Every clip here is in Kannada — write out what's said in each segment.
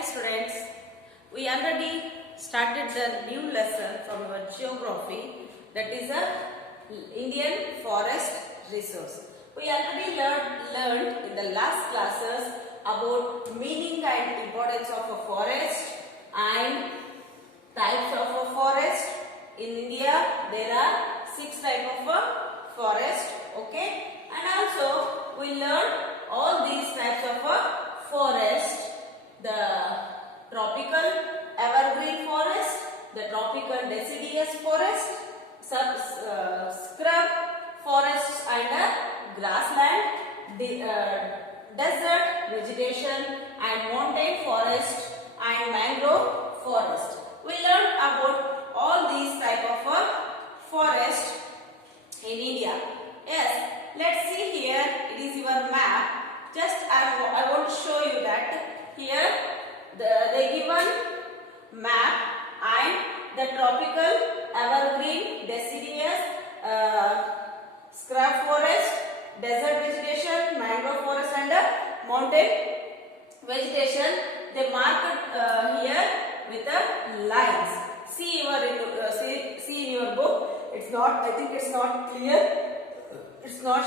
Hi students, we already started the new lesson from our geography, that is a Indian forest resource. We already learned in the last classes about meaning and importance of a forest and types of a forest. In India there are 6 types of a forest, okay, and also we learned all these types of a forest: the tropical evergreen forest, the tropical deciduous forest, scrub forests and grassland, desert vegetation and mountain forest and mangrove forest. We learned about all these type of forest in India. Yes, let's see here. It is your map. Just I want to show you that here they given map and the tropical evergreen deciduous scrub forest, desert vegetation, mangrove forest and mountain vegetation. They marked here with the lines. See in your book. It's not. I think it's not clear. It's not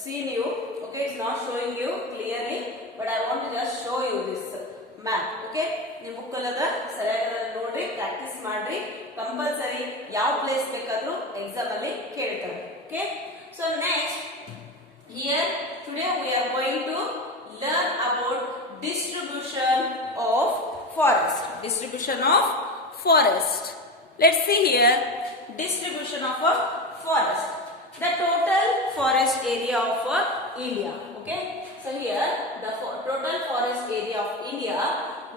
seen you. Okay, it's not showing you clearly. But I want to just show you this map. Okay, ನಿಮ್ಮ book ಅಲ್ಲದ ಸರಿಯಾಗಿ ನೋಡ್ರಿ, ಪ್ರಾಕ್ಟೀಸ್ ಮಾಡ್ರಿ. ಕಂಪಲ್ಸರಿ ಯಾವ ಪ್ಲೇಸ್ ಬೇಕಾದರೂ ಎಕ್ಸಾಮ್ ಅಲ್ಲಿ ಕೇಳ್ತಾರೆ. Okay, so next here today we are going to learn about distribution of forest. Distribution of forest. Let's see here distribution of a forest. The total forest area of India. Okay, so here the total forest area of India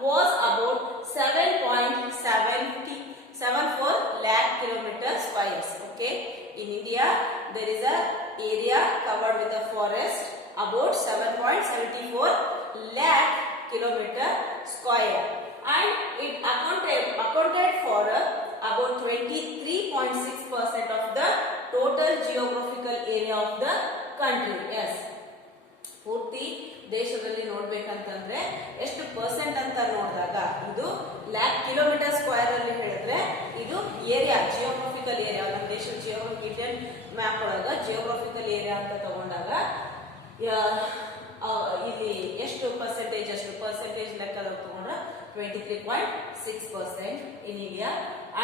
was about 7.74 lakh kilometer squares. Okay, in India there is a area covered with a forest about 7.74 lakh kilometer square, and it accounted for about 23.6% of the total geographical area of the country. Yes, ಪೂರ್ತಿ ದೇಶದಲ್ಲಿ ನೋಡ್ಬೇಕಂತಂದ್ರೆ ಎಷ್ಟು ಪರ್ಸೆಂಟ್ ಅಂತ ನೋಡಿದಾಗ ಇದು ಲ್ಯಾಕ್ ಕಿಲೋಮೀಟರ್ ಸ್ಕ್ವೇರ್ ಅಲ್ಲಿ ಹೇಳಿದ್ರೆ ಇದು ಏರಿಯಾ, ಜಿಯೋಗ್ರಫಿಕಲ್ ಏರಿಯಾ. ನಮ್ಮ ದೇಶದ ಇಂಡಿಯನ್ ಮ್ಯಾಪ್ ಒಳಗ ಜಿಯೋಗ್ರಫಿಕಲ್ ಏರಿಯಾ ಅಂತ ತಗೊಂಡಾಗ ಇಲ್ಲಿ ಎಷ್ಟು ಪರ್ಸೆಂಟೇಜ್ ಲೆಕ್ಕದಲ್ಲಿ ತಗೊಂಡ್ರೆ 23.6% in India,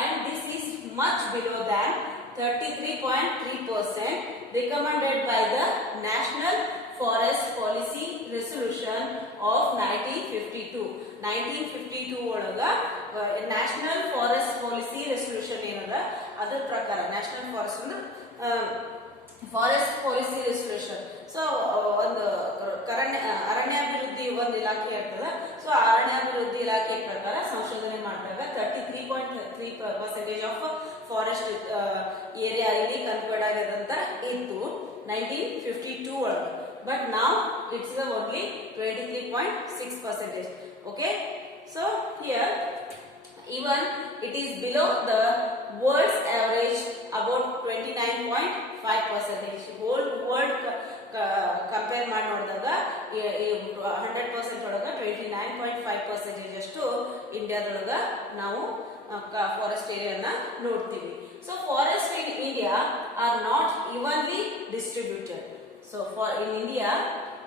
and this is much below than 33.3% recommended by the National Forest Policy Resolution of 1952. 1952 ಒಳಗ ನ್ಯಾಷನಲ್ ಫಾರೆಸ್ಟ್ ಪಾಲಿಸಿ ರೆಸಲ್ಯೂಷನ್ ಏನದ ಅದರ ಪ್ರಕಾರ national forest policy resolution. So ಒಂದು ಅರಣ್ಯಾಭಿವೃದ್ಧಿ ಒಂದು ಇಲಾಖೆ ಇರ್ತದೆ. ಸೊ ಅರಣ್ಯಾಭಿವೃದ್ಧಿ ಇಲಾಖೆ ಪ್ರಕಾರ ಸಂಶೋಧನೆ ಮಾಡಿದಾಗ 33.3% ಆಫ್ ಫಾರೆಸ್ಟ್ ಏರಿಯಾ ಇಲ್ಲಿ ಕನ್ವರ್ಟ್ ಆಗ್ಯದಂತ ಇತ್ತು 1952 ಒಳಗೆ. But now it's only 23.6%. Okay, so here even it is below the world's average about 29.5%. whole world compare ಮಾಡಿ ನೋಡಿದಾಗ 100% ಒಳಗ 29.5% ಅಷ್ಟು ಇಂಡಿಯಾದೊಳಗ ನಾವು ಫಾರೆಸ್ಟ್ ಏರಿಯಾನ ನೋಡ್ತೀವಿ. So forest in India are not evenly distributed. So in India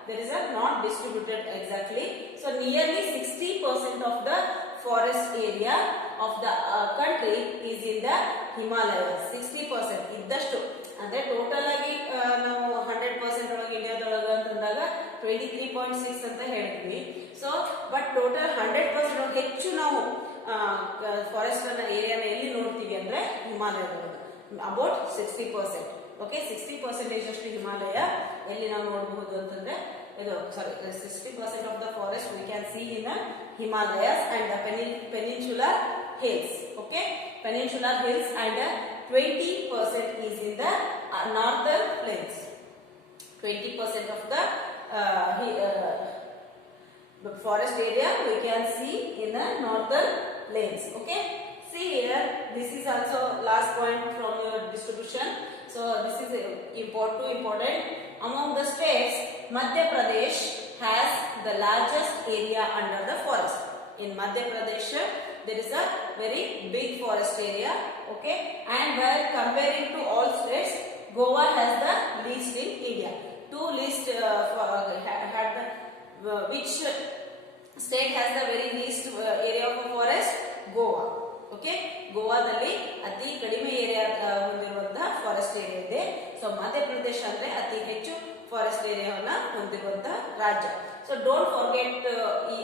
there is a not distributed exactly. So nearly 60% of the forest area of the country is in the Himalayas. 60% ಇದ್ದಷ್ಟು ಅಂದ್ರೆ ಟೋಟಲ್ ಆಗಿ ನಾವು 100% ಒಳಗೆ ಇಂಡಿಯಾದೊಳಗ ಅಂತಂದಾಗ 23.6 ಅಂತ ಹೇಳಿದ್ವಿ. ಸೊ ಬಟ್ ಟೋಟಲ್ 100% ಹೆಚ್ಚು ನಾವು ಫಾರೆಸ್ಟ್ ಏರಿಯಾನ ಎಲ್ಲಿ ನೋಡ್ತೀವಿ ಅಂದ್ರೆ ಹಿಮಾಲಯದೊಳಗೆ ಅಬೌಟ್ 60%. ಓಕೆ, 60% ಅಷ್ಟು ಹಿಮಾಲಯ ಎಲ್ಲಿ ನಾವು ನೋಡಬಹುದು ಅಂತಂದ್ರೆ ಇದು 60% of the forest we can see in Himalayas and the peninsular hills. Okay, peninsular hills and 20% is in the northern plains. 20% of the forest area we can see in the northern plains. Okay, see here, this is also last point from your distribution. So this is important. Among the states, Madhya Pradesh has the largest area under the forest. In Madhya Pradesh, there is a very big forest area. Okay, and while comparing to all states, Goa has the least in India. Two least had the which state has the very least area of a forest? Goa. Okay, ಗೋವಾದಲ್ಲಿ ಅತಿ ಕಡಿಮೆ ಏರಿಯಾ ಹೊಂದಿರುವಂತಹ ಫಾರೆಸ್ಟ್ ಏರಿಯಾ ಇದೆ. ಸೊ ಮಧ್ಯಪ್ರದೇಶ ಅಂದ್ರೆ ಅತಿ ಹೆಚ್ಚು ಫಾರೆಸ್ಟ್ ಏರಿಯಾವನ್ನ ಹೊಂದಿರುವಂತಹ ರಾಜ್ಯ. So don't forget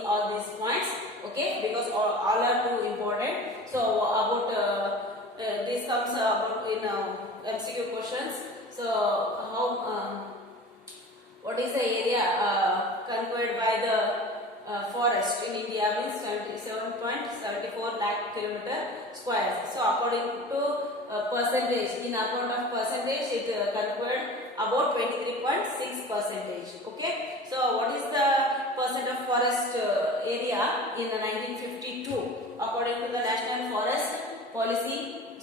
all these points, okay, because all are too important. So about this comes about in MCQ questions. So how what is the area conquered by the forest in India means 77.74 lakh kilometer squares. So according to percentage, in account of percentage, it conquered about 23.6%. Okay. So what is the percent of forest area in the 1952 according to the National Forest Policy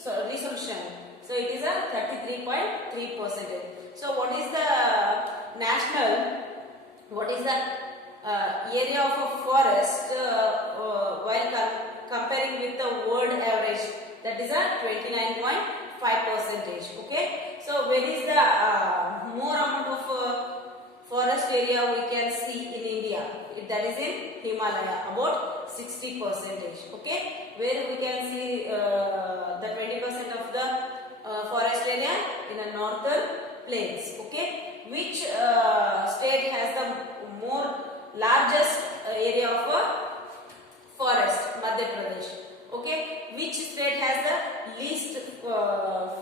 Resolution? So it is a 33.3%. So what is the area of a forest while comparing with the world average? That is a 29.5%. Okay. So where is the more amount of forest area we can see in India? That is in Himalaya, about 60%. Okay, where we can see the 20% of the forest area in the northern plains. Okay, which state has the more largest area of a forest? Madhya Pradesh. Okay, which state has the least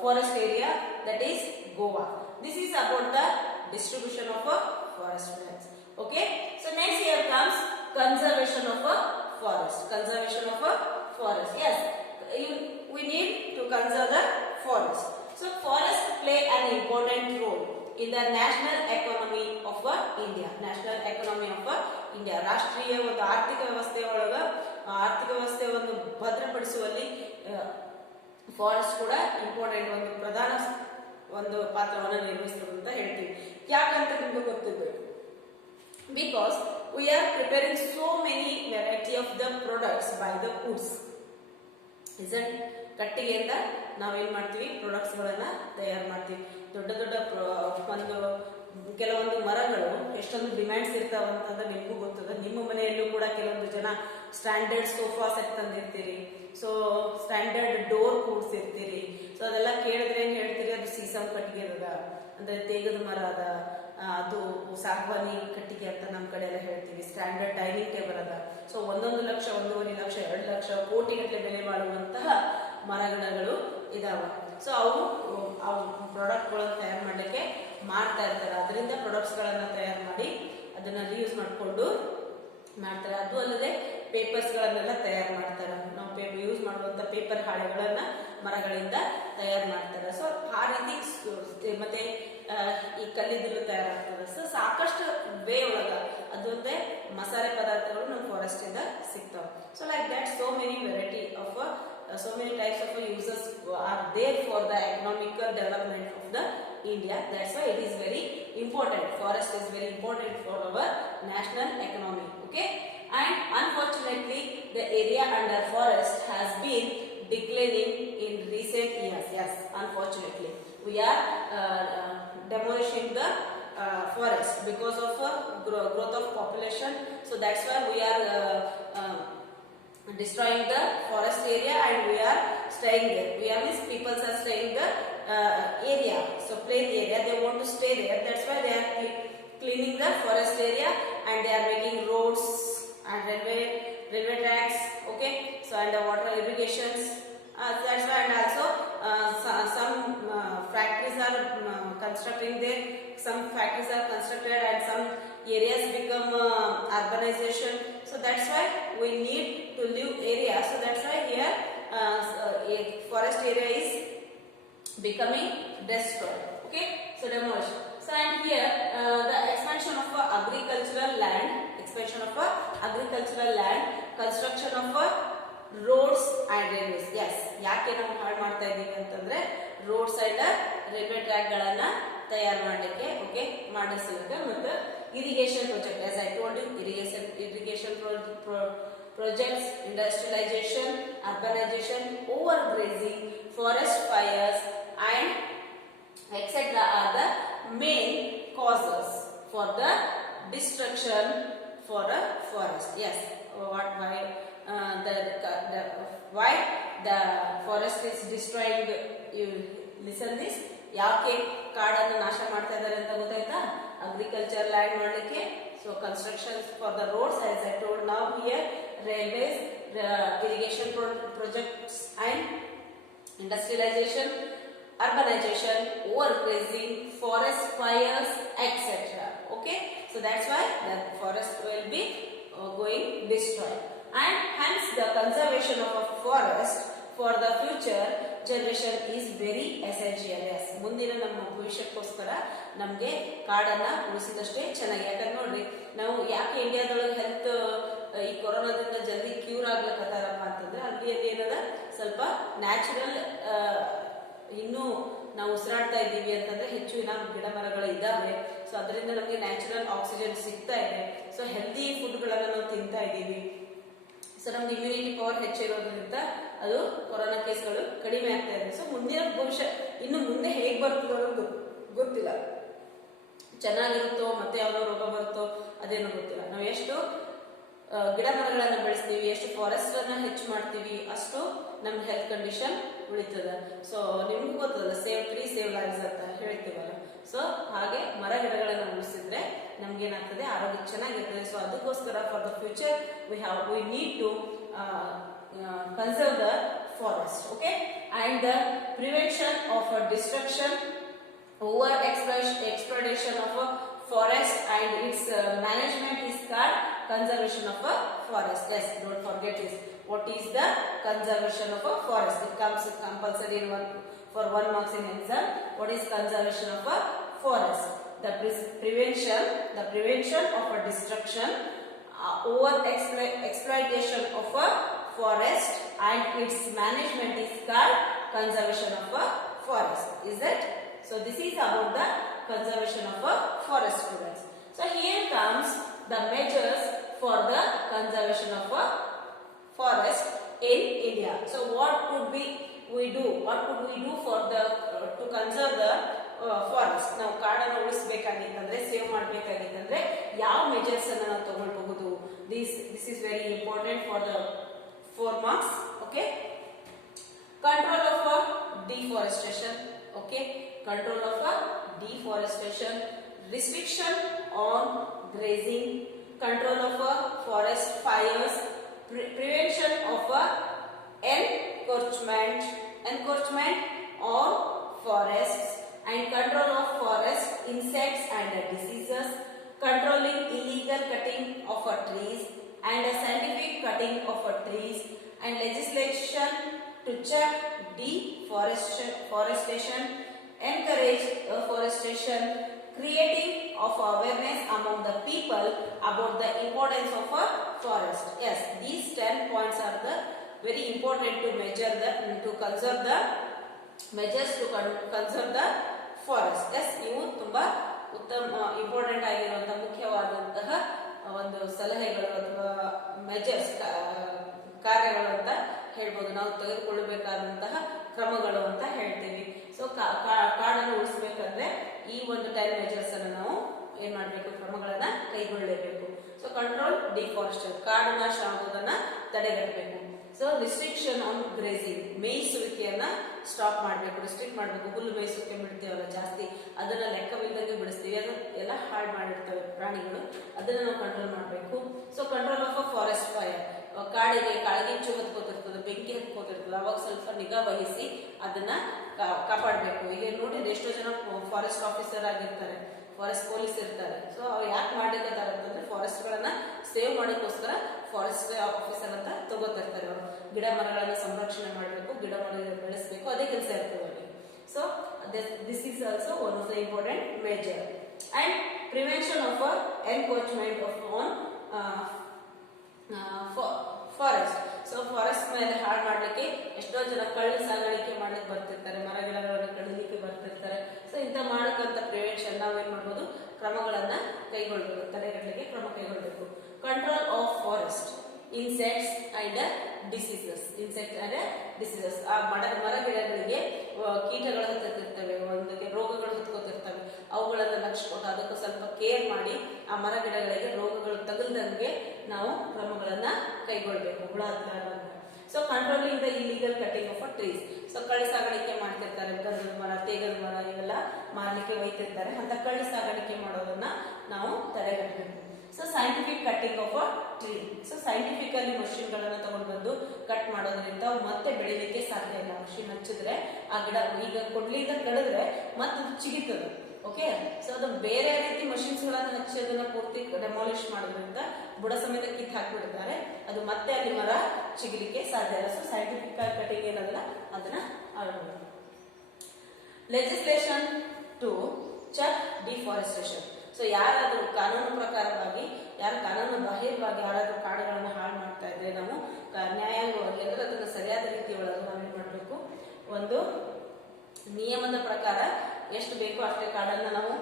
forest area? That is Goa. This is about the distribution of a forest lands. Okay, so next here comes conservation of a forest. Conservation of a forest. Yes, we need to conserve the forest. So forests play an important role in the national economy of India. National economy of India. ರಾಷ್ಟ್ರೀಯ ಒಂದು ಆರ್ಥಿಕ ವ್ಯವಸ್ಥೆ ಒಂದು ಭದ್ರಪಡಿಸುವಲ್ಲಿ ಫಾರೆಸ್ಟ್ ಕೂಡ ಇಂಪಾರ್ಟೆಂಟ್ ಒಂದು ಪ್ರಧಾನ ಒಂದು ಪಾತ್ರವನ್ನು ನಿರ್ವಹಿಸುತ್ತದೆ ಅಂತ ಹೇಳ್ತೀವಿ. ಯಾಕಂತ ನಿಮಗೆ ಗೊತ್ತಿರಬೇಕು, because we are preparing so many variety of the products by the Woods. Isn't ಕಟ್ಟಿಗೆಯಿಂದ ನಾವೇನ್ ಮಾಡ್ತೀವಿ, ಪ್ರಾಡಕ್ಟ್ಸ್ ಗಳನ್ನ ತಯಾರು ಮಾಡ್ತೀವಿ. ದೊಡ್ಡ ದೊಡ್ಡ ಒಂದು ಕೆಲವೊಂದು ಮರಗಳು ಎಷ್ಟೊಂದು ಡಿಮ್ಯಾಂಡ್ಸ್ ಇರ್ತಾವ ಅಂತಂದ್ರೆ ನಿಮಗೂ ಗೊತ್ತದ. ನಿಮ್ಮ ಮನೆಯಲ್ಲೂ ಕೂಡ ಕೆಲವೊಂದು ಜನ ಸ್ಟ್ಯಾಂಡರ್ಡ್ ಸೋಫಾ ಸೆಟ್ ತಂದಿರ್ತೀರಿ, ಸೊ ಸ್ಟ್ಯಾಂಡರ್ಡ್ ಡೋರ್ ಕೂಡ್ಸಿರ್ತೀರಿ. ಸೊ ಅದೆಲ್ಲ ಕೇಳಿದ್ರೆ ಏನ್ ಹೇಳ್ತೀರಿ, ಅದು ಸೀಸಮ್ ಕಟ್ಟಿಗೆ ಅದ, ಅಂದ್ರೆ ತೇಗದ ಮರ ಅದ, ಅದು ಸಾಗವಾನಿ ಕಟ್ಟಿಗೆ ಅಂತ ನಮ್ಮ ಕಡೆ ಎಲ್ಲ ಹೇಳ್ತೀವಿ. ಸ್ಟ್ಯಾಂಡರ್ಡ್ ಡೈನಿಂಗ್ ಟೇಬಲ್ ಅದ. ಸೊ 1 ಲಕ್ಷ, 1.5 ಲಕ್ಷ, 2 ಲಕ್ಷ, ಕೋಟಿಗಟ್ಟಲೆ ಬೆಲೆ ಬಾಳುವಂತಹ ಮರಗಿಡಗಳು ಇದಾವ. ಸೊ ಅವು ಪ್ರಾಡಕ್ಟ್ಗಳನ್ನು ತಯಾರು ಮಾಡಲಿಕ್ಕೆ ಮಾಡ್ತಾ ಇರ್ತಾರೆ. ಅದರಿಂದ ಪ್ರಾಡಕ್ಟ್ಸ್ ಗಳನ್ನ ತಯಾರು ಮಾಡಿ ಅದನ್ನ ರಿಯೂಸ್ ಮಾಡಿಕೊಂಡು ಮಾಡ್ತಾರೆ. ಅದು ಅಲ್ಲದೆ ಪೇಪರ್ಸ್ ಗಳನ್ನೆಲ್ಲ ತಯಾರು ಮಾಡ್ತಾರೆ. ನಾವು ಯೂಸ್ ಮಾಡುವಂತ ಪೇಪರ್ ಹಾಳೆಗಳನ್ನ ಮರಗಳಿಂದ ತಯಾರು ಮಾಡ್ತಾರೆ. ಸೊ ಆ ರೀತಿ ಮತ್ತೆ ಈ ಕಲ್ಲಿದ್ದಲು ತಯಾರಾಗ್ತದೆ. ಸೊ ಸಾಕಷ್ಟು ವೇ ಒಳಗ ಅದೊಂದೇ ಮಸಾಲೆ ಪದಾರ್ಥಗಳು ನಮ್ಮ ಫಾರೆಸ್ಟ್ ಇಂದ ಸಿಗ್ತಾವ. So like that so many variety of so many types of uses are there for the economical development of the India. That's why it is very important. Forest is very important for our national economy. Okay, and unfortunately the area under forest has been declining in recent years. Yes, unfortunately we are demolishing the forest because of growth of population. So that's why we are destroying the forest area and we are staying there. We are means people are staying the area, so plain area, they want to stay there. That's why they are cleaning the forest area and they are making roads and railway tracks. Okay, so and the water irrigations. That's why, and also some factories are constructing there. Some factories are constructed and some areas become urbanization. So that's why we need to live area. So that's why here forest area is becoming destroyed. Okay, so demolition. So and here the expansion of agricultural land, construction of roads and railways. Yes, ಯಾಕೆ ನಾವು ಹಾಳು ಮಾಡ್ತಾ ಇದೀವಿ ಅಂತಂದ್ರೆ ರೋಡ್ ಸೈಡ್ ರೈಲ್ವೆ ಟ್ರ್ಯಾಕ್ ಗಳನ್ನ ತಯಾರು ಮಾಡಲಿಕ್ಕೆ, ಓಕೆ, ಮಾಡಿಸಲಿಕ್ಕೆ, ಮತ್ತು irrigation project. As I told you, irrigation projects, industrialization, urbanization, overgrazing, forest fires, and etc. are the main causes for the destruction for a forest. Yes, why why the forest is destroying? You listen this. ಯಾಕೆ ಕಾಡನ್ನು ನಾಶ ಮಾಡ್ತಾ ಇದ್ದಾರೆ ಅಂತ ಗೊತ್ತಾಯ್ತಾ? ಅಗ್ರಿಕಲ್ಚರ್ ಲ್ಯಾಂಡ್ ಮಾಡಲಿಕ್ಕೆ, so constructions for the roads, as I told now here, railways, irrigation projects, and industrialization, urbanization, overgrazing, forest fires, etc. Okay, so that's why the forest will be going destroyed, and hence the conservation of a forest for the future generation is very essential. Yes, ಮುಂದಿನ ನಮ್ಮ ಭವಿಷ್ಯಕ್ಕೋಸ್ಕರ ನಮಗೆ ಕಾಡನ್ನ ಉಳಿಸಿದಷ್ಟೇ ಚೆನ್ನಾಗಿ. ಯಾಕಂದ್ರೆ ನೋಡ್ರಿ, ನಾವು ಯಾಕೆ ಇಂಡಿಯಾದೊಳಗೆ ಹೆಲ್ತ್ ಈ ಕೊರೋನಾದಿಂದ ಜಲ್ದಿ ಕ್ಯೂರ್ ಆಗ್ಲಕತ್ತಾರಪ್ಪ ಅಂತಂದ್ರೆ ಅಲ್ಲಿ ಏನದ ಸ್ವಲ್ಪ ನ್ಯಾಚುರಲ್ ಇನ್ನೂ ನಾವು ಉಸಿರಾಡ್ತಾ ಇದ್ದೀವಿ ಅಂತಂದ್ರೆ ಹೆಚ್ಚಿನ ಗಿಡ ಮರಗಳು ಇದ್ದಾವೆ. ಸೊ ಅದರಿಂದ ನಮಗೆ ನ್ಯಾಚುರಲ್ ಆಕ್ಸಿಜನ್ ಸಿಗ್ತಾ ಇದೆ. ಸೊ ಹೆಲ್ದಿ ಫುಡ್ಗಳನ್ನ ನಾವು ತಿಂತಾ ಇದ್ದೀವಿ. ಸೊ ನಮ್ಗೆ ಇಮ್ಯುನಿಟಿ ಪವರ್ ಹೆಚ್ಚಿರೋದ್ರಿಂದ ಅದು ಕೊರೋನಾ ಕೇಸ್ಗಳು ಕಡಿಮೆ ಆಗ್ತಾ ಇದೆ. ಸೊ ಮುಂದಿನ ಭವಿಷ್ಯ ಇನ್ನು ಮುಂದೆ ಹೇಗೆ ಬರ್ತದೋ ಅನ್ನೋದು ಗೊತ್ತಿಲ್ಲ. ಚೆನ್ನಾಗಿರುತ್ತೋ ಮತ್ತೆ ಯಾವ್ದೋ ರೋಗ ಬರುತ್ತೋ ಅದೇನೋ ಗೊತ್ತಿಲ್ಲ. ನಾವು ಎಷ್ಟು ಗಿಡ ಮರಗಳನ್ನ ಬೆಳೆಸ್ತೀವಿ, ಎಷ್ಟು ಫಾರೆಸ್ಟ್ ಅನ್ನ ಹೆಚ್ಚು ಮಾಡ್ತೀವಿ, ಅಷ್ಟು ನಮ್ ಹೆಲ್ತ್ ಕಂಡೀಷನ್ ಉಳಿತದ. ಸೊ ನಿಮ್ಗೂ ಗೊತ್ತದ, ಸೇವ್ ಟ್ರೀ ಸೇವ್ ಲೈವ್ಸ್ ಅಂತ ಹೇಳ್ತೀವಲ್ಲ. ಸೊ ಹಾಗೆ ಮರ ಗಿಡಗಳನ್ನ ಉಳಿಸಿದ್ರೆ ನಮ್ಗೇನಾಗ್ತದೆ, ಆರೋಗ್ಯ ಚೆನ್ನಾಗಿರ್ತದೆ. ಸೊ ಅದಕ್ಕೋಸ್ಕರ for the future we need to conserve the forest. Okay, and the prevention of a destruction, over exploitation of a forest, and its management is called conservation of a forest. Yes, don't forget this. What is the conservation of a forest? It comes compulsory in for 1 marks in exam. What is conservation of a forest? The prevention of a destruction, over exploitation of a forest, and its management is called conservation of a forest. Is it? So this is about the conservation of a forest, students. So here comes the measures for the conservation of a forest in India. So what could we do? What could we do for the to conserve the forest? ನಾವು ಕಾಡನ್ನು ಉಳಿಸಬೇಕಾಗಿತ್ತಂದ್ರೆ, ಸೇವ್ ಮಾಡಬೇಕಾಗಿತ್ತಂದ್ರೆ ಯಾವ ಮೆಜರ್ಸ್ ಅನ್ನು ನಾವು ತಗೊಳ್ಬಹುದು? This is very important for the 4 marks. Okay, control of deforestation. Okay, control of deforestation, restriction on grazing, control of forest fires, prevention of encroachment on forests, and control of forest insects and diseases, controlling illegal cutting of trees and scientific cutting of trees, and legislation to check deforestation, encourage afforestation, creating of awareness among the people about the importance of a forest. Yes, these 10 points are the very important to measure to conserve the measures to conserve the forest. Yes, ಇವು ತುಂಬಾ ಉತ್ತಮ ಇಂಪಾರ್ಟೆಂಟ್ ಆಗಿರುವಂತಹ ಮುಖ್ಯವಾದಂತಹ ಒಂದು ಸಲಹೆಗಳು ಅಥವಾ ಮೆಜರ್ಸ್, ಕಾರ್ಯಗಳು ಅಂತ ಹೇಳ್ಬೋದು. ನಾವು ತೆಗೆದುಕೊಳ್ಳಬೇಕಾದಂತಹ ಕ್ರಮಗಳು ಅಂತ ಹೇಳ್ತೀವಿ. ಸೊ ಕಾಡನ್ನು ಉಳಿಸಬೇಕಂದ್ರೆ ಈ ಒಂದು 10 ಮೆಜರ್ಸ್ ಅನ್ನು ನಾವು ಏನ್ ಮಾಡಬೇಕು, ಕ್ರಮಗಳನ್ನ ಕೈಗೊಳ್ಳಲೇಬೇಕು. ಸೊ ಕಂಟ್ರೋಲ್ ಡಿಫಾರೆಸ್ಟೇಷನ್, ಕಾಡು ನಾಶ ಆಗುವುದನ್ನ ತಡೆಗಟ್ಟಬೇಕು. ಸೊ ರಿಸ್ಟ್ರಿಕ್ಷನ್ ಆನ್ ಗ್ರೇಸಿಂಗ್, ಮೇಯಿಸುವಿಕೆಯನ್ನ ಸ್ಟಾಪ್ ಮಾಡಬೇಕು, ರಿಸ್ಟ್ರಿಕ್ಟ್ ಮಾಡಬೇಕು. ಹುಲ್ಲು ಮೇಯಿಸುವಿಕೆ ಬಿಡ್ತೀವಲ್ಲ ಜಾಸ್ತಿ, ಅದನ್ನ ಲೆಕ್ಕವಿಲ್ಲದಂಗೆ ಬಿಡಿಸ್ತೀವಿ, ಅದು ಎಲ್ಲ ಹಾಳು ಮಾಡಿರ್ತವೆ ಪ್ರಾಣಿಗಳು, ಅದನ್ನ ನಾವು ಕಂಟ್ರೋಲ್ ಮಾಡಬೇಕು. So control of a forest fire, ಕಾಡಿಗೆ ಕಾಳಗಿಂಚು ಹತ್ಕೋತಿರ್ತದೆ, ಬೆಂಕಿ ಹತ್ಕೋತಿರ್ತದೆ, ಅವಾಗ ಸ್ವಲ್ಪ ನಿಗಾ ವಹಿಸಿ ಅದನ್ನ ಕಾಪಾಡಬೇಕು. ಈಗ ನೋಡಿ, ಎಷ್ಟೋ ಜನ ಫಾರೆಸ್ಟ್ ಆಫೀಸರ್ ಆಗಿರ್ತಾರೆ, ಫಾರೆಸ್ಟ್ ಪೊಲೀಸ್ ಇರ್ತಾರೆ. ಸೊ ಅವ್ರು ಯಾಕೆ ಮಾಡಿರ್ತಾರೆ ಅಂತಂದ್ರೆ ಫಾರೆಸ್ಟ್ ಗಳನ್ನ ಸೇವ್ ಮಾಡೋಕ್ಕೋಸ್ಕರ ಫಾರೆಸ್ಟ್ ಆಫೀಸರ್ ಅಂತ ತಗೋತಿರ್ತಾರೆ. ಅವರು ಗಿಡ ಮರಗಳನ್ನ ಸಂರಕ್ಷಣೆ ಮಾಡಬೇಕು, ಗಿಡ ಮರ ಬೆಳೆಸಬೇಕು, ಅದೇ ಕೆಲಸ ಇರ್ತದೆ ಅವರಿಗೆ. So this is also one of the important major. And prevention of encroachment of on forest. So forest ಮೇಲೆ ಹಾಳು ಮಾಡ್ಲಿಕ್ಕೆ ಎಷ್ಟೋ ಜನ ಕಳ್ಳ ಸಾಗಾಣಿಕೆ ಮಾಡ್ಲಿಕ್ಕೆ ಬರ್ತಿರ್ತಾರೆ, ಮರ ಗಿಡಗಳನ್ನ ಕಡಿಲಿಕ್ಕೆ ಬರ್ತಿರ್ತಾರೆ. ಸೊ ಇಂಥ ಮಾಡಕ್ಕಂತ ಪ್ರಿವೆನ್ಷನ್ ನಾವೇನ್ ಮಾಡ್ಬೋದು, ಕ್ರಮಗಳನ್ನ ಕೈಗೊಳ್ಬೇಕು, ತಡೆಗಟ್ಟಲಿಕ್ಕೆ ಕ್ರಮ ಕೈಗೊಳ್ಬೇಕು. Control of forest, insects and diseases. Insect and diseases. ಆ ಮರ ಗಿಡಗಳಿಗೆ ಕೀಟಗಳು ಹತ್ತಿರ್ತವೆ, ಒಂದಕ್ಕೆ ರೋಗಗಳು ಹತ್ಕೋತಿರ್ತವೆ. ಅವುಗಳನ್ನ ಲಕ್ಷ್ಯ ಕೊಟ್ಟು ಅದಕ್ಕೂ ಸ್ವಲ್ಪ ಕೇರ್ ಮಾಡಿ ಆ ಮರ ಗಿಡಗಳಿಗೆ ರೋಗಗಳು ತಗಲ್ದಂಗೆ ನಾವು ಕ್ರಮಗಳನ್ನ ಕೈಗೊಳ್ಬೇಕು, ಹುಳ ಹತ್ತಲಾರ್ದಂಗೆ. So controlling the illegal cutting of trees. So ಕಳ್ಳಿ ಸಾಗಾಣಿಕೆ ಮಾಡ್ತಿರ್ತಾರೆ, ಗಂಧದ ಮರ, ತೇಗದ ಮರ ಇವೆಲ್ಲ ಮಾರಲಿಕ್ಕೆ ಒಯ್ತಿರ್ತಾರೆ. ಅಂತ ಕಳ್ಳಿ ಸಾಗಾಣಿಕೆ ಮಾಡೋದನ್ನ ನಾವು ತಡೆಗಟ್ಟಬೇಕು. So scientific cutting of a tree. So scientifically ಮಷಿನ್ಗಳನ್ನ ತಗೊಂಡು ಬಂದು ಕಟ್ ಮಾಡೋದ್ರಿಂದ ಅವು ಮತ್ತೆ ಬೆಳಿಲಿಕ್ಕೆ ಸಾಧ್ಯ ಇಲ್ಲ. ಮಷಿನ್ ಹಚ್ಚಿದ್ರೆ ಆ ಗಿಡ ಈಗ ಕೊಡ್ಲಿಂದ ಕಡಿದ್ರೆ ಮತ್ತೆ ಚಿಗಿತದೆ. ಓಕೆ, ಸೊ ಅದು ಬೇರೆ ರೀತಿ ಮಷಿನ್ಸ್ ಗಳನ್ನ ಹಚ್ಚಿ ಅದನ್ನ ಪೂರ್ತಿ ಡೆಮಾಲಿಷ್ ಮಾಡೋದ್ರಿಂದ ಬುಡ ಸಮೇತ ಕಿತ್ತು ಹಾಕಿಬಿಡ್ತಾರೆ. ಅದು ಮತ್ತೆ ಅಲ್ಲಿ ಮರ ಚಿಗಿಲಿಕ್ಕೆ ಸಾಧ್ಯ ಇಲ್ಲ. ಸೊ ಸೈಂಟಿಫಿಕ್ ಕಟಿಂಗ್ ಏನದಲ್ಲ ಅದನ್ನ ಆಡಬಹುದು. Legislation to check deforestation. So ಯಾರಾದ್ರೂ ಕಾನೂನು ಪ್ರಕಾರವಾಗಿ, ಯಾರು ಕಾನೂನು ಬಾಹಿರವಾಗಿ ಯಾರಾದ್ರೂ ಕಾಡುಗಳನ್ನ ಹಾಳು ಮಾಡ್ತಾ ಇದ್ರೆ ನಾವು ನ್ಯಾಯಾಂಗವಾಗಿ ಅಂದ್ರೆ ಅದನ್ನ ಸರಿಯಾದ ರೀತಿ ಒಳಗೆ ನಾವೇನ್ ಮಾಡಬೇಕು, ಒಂದು ನಿಯಮದ ಪ್ರಕಾರ ಎಷ್ಟು ಬೇಕೋ ಅಷ್ಟೇ ಕಾಡನ್ನ ನಾವು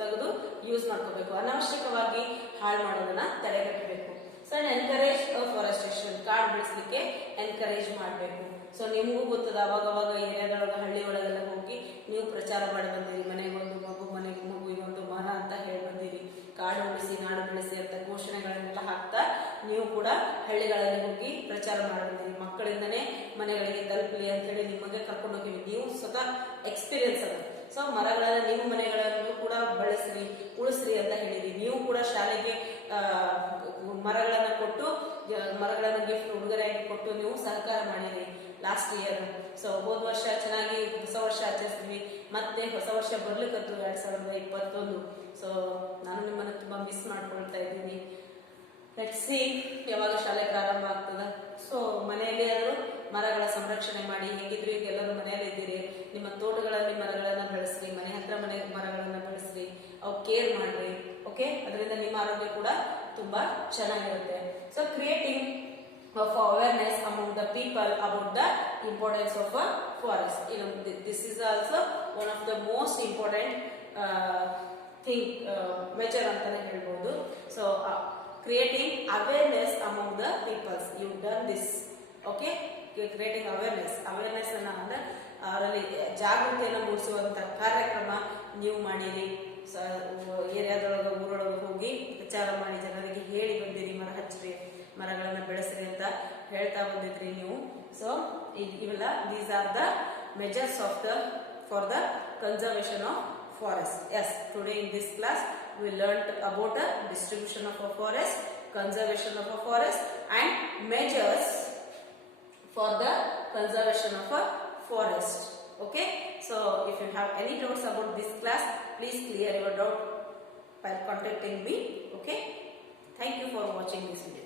ತೆಗೆದು ಯೂಸ್ ಮಾಡ್ಕೋಬೇಕು. ಅನಾವಶ್ಯಕವಾಗಿ ಹಾಳು ಮಾಡೋದನ್ನ ತಡೆಗಟ್ಟಬೇಕು. ಸೊ ಎನ್ಕರೇಜ್ ಫಾರೆಸ್ಟೇಷನ್, ಕಾಡು ಬೆಳೆಸಲಿಕ್ಕೆ ಎನ್ಕರೇಜ್ ಮಾಡಬೇಕು. ಸೊ ನಿಮಗೂ ಗೊತ್ತದ, ಅವಾಗವಾಗ ಏರಿಯಾದೊಳಗೆ ಹಳ್ಳಿ ಒಳಗೆಲ್ಲ ಹೋಗಿ ನೀವು ಪ್ರಚಾರ ಮಾಡಿ ಬಂದಿರಿ, ಮನೆಗೊಂದು ಮಗು, ಮನೆಗೆ ಮಗುವಿಗೊಂದು ಮರ ಅಂತ ಹೇಳಿ ಬಂದಿರಿ. ಕಾಡು ಉಳಿಸಿ ನಾಡು ಬೆಳೆಸಿ ಅಂತ ಘೋಷಣೆಗಳನ್ನೆಲ್ಲ ಹಾಕ್ತಾ ನೀವು ಕೂಡ ಹಳ್ಳಿಗಳಲ್ಲಿ ಹೋಗಿ ಪ್ರಚಾರ ಮಾಡಿದ್ರಿ. ಮಕ್ಕಳಿಂದನೇ ಮನೆಗಳಿಗೆ ತಲುಪಲಿ ಅಂತ ಹೇಳಿ ನಿಮಗೆ ಕರ್ಕೊಂಡು ಹೋಗಿವಿ. ನೀವು ಸ್ವತಃ ಎಕ್ಸ್ಪೀರಿಯನ್ಸ್ ಅದ. ಸೊ ಮರಗಳನ್ನ ನಿಮ್ಮ ಮನೆಗಳಲ್ಲೂ ಕೂಡ ಬೆಳೆಸ್ರಿ, ಉಳಿಸ್ರಿ ಅಂತ ಹೇಳಿದ್ರಿ. ನೀವು ಕೂಡ ಶಾಲೆಗೆ ಮರಗಳನ್ನ ಕೊಟ್ಟು, ಮರಗಳನ್ನ ಗಿಫ್ಟ್ ಉಡುಗೊರೆಯಾಗಿ ಕೊಟ್ಟು ನೀವು ಸಹಕಾರ ಮಾಡಿರಿ ಲಾಸ್ಟ್ ಇಯರ್. ಸೊ ಹೋದ ವರ್ಷ ಚೆನ್ನಾಗಿ ಹೊಸ ವರ್ಷ ಆಚರಿಸಿದ್ವಿ, ಮತ್ತೆ ಹೊಸ ವರ್ಷ ಬರ್ಲಿಕ್ಕತ್ತು 2021. ಸೊ ನಾನು ನಿಮ್ಮನ್ನ ತುಂಬಾ ಮಿಸ್ ಮಾಡ್ಕೊಳ್ತಾ ಇದ್ದೀನಿ. ಲೆಟ್ಸ್ ಸಿ ಯಾವಾಗ ಶಾಲೆ ಪ್ರಾರಂಭ ಆಗ್ತದ. ಸೊ ಮನೆಯಲ್ಲಿ ಆದ್ರೂ ಮರಗಳ ಸಂರಕ್ಷಣೆ ಮಾಡಿ. ಹೇಗಿದ್ರು ಈಗ ಎಲ್ಲರೂ ಮನೆಯಲ್ಲಿ ಇದ್ದೀರಿ, ನಿಮ್ಮ ತೋಟಗಳಲ್ಲಿ ಮರಗಳನ್ನ ಬೆಳೆಸ್ರಿ, ಮನೆ ಹತ್ರ ಮರಗಳನ್ನ ಬೆಳೆಸ್ರಿ, ಅವು ಕೇರ್ ಮಾಡ್ರಿ. ಓಕೆ, ಅದರಿಂದ ನಿಮ್ಮ ಆರೋಗ್ಯ ಕೂಡ ತುಂಬಾ ಚೆನ್ನಾಗಿರುತ್ತೆ. So creating of awareness among the people about the importance of a forest. This is also one of the most important thing, measure antane helbodu. So creating awareness among the peoples. You done this. Okay, creating awareness ಅನ್ನ ಅಂದ್ರೆ ಅವರಲ್ಲಿ ಜಾಗೃತಿಯನ್ನು ಮೂಡಿಸುವಂತ ಕಾರ್ಯಕ್ರಮ ನೀವು ಮಾಡಿರಿ. ಏರಿಯಾದೊಳಗೆ ಊರೊಳಗೆ ಹೋಗಿ ವಿಚಾರ ಮಾಡಿ ಜನರಿಗೆ ಹೇಳಿ ಬಂದಿರಿ, ಮರ ಹಚ್ಚಿರಿ, ಮರಗಳನ್ನ ಬೆಳೆಸ್ರಿ ಅಂತ ಹೇಳ್ತಾ ಬಂದಿದ್ರಿ ನೀವು. ಸೊ ಇವೆಲ್ಲ these are the measures of the for the conservation of forest. Yes, today in this class we learned about the distribution of a forest, conservation of a forest and measures for the conservation of a forest. Okay, so if you have any doubts about this class, please clear your doubt by contacting me. Okay, thank you for watching this video.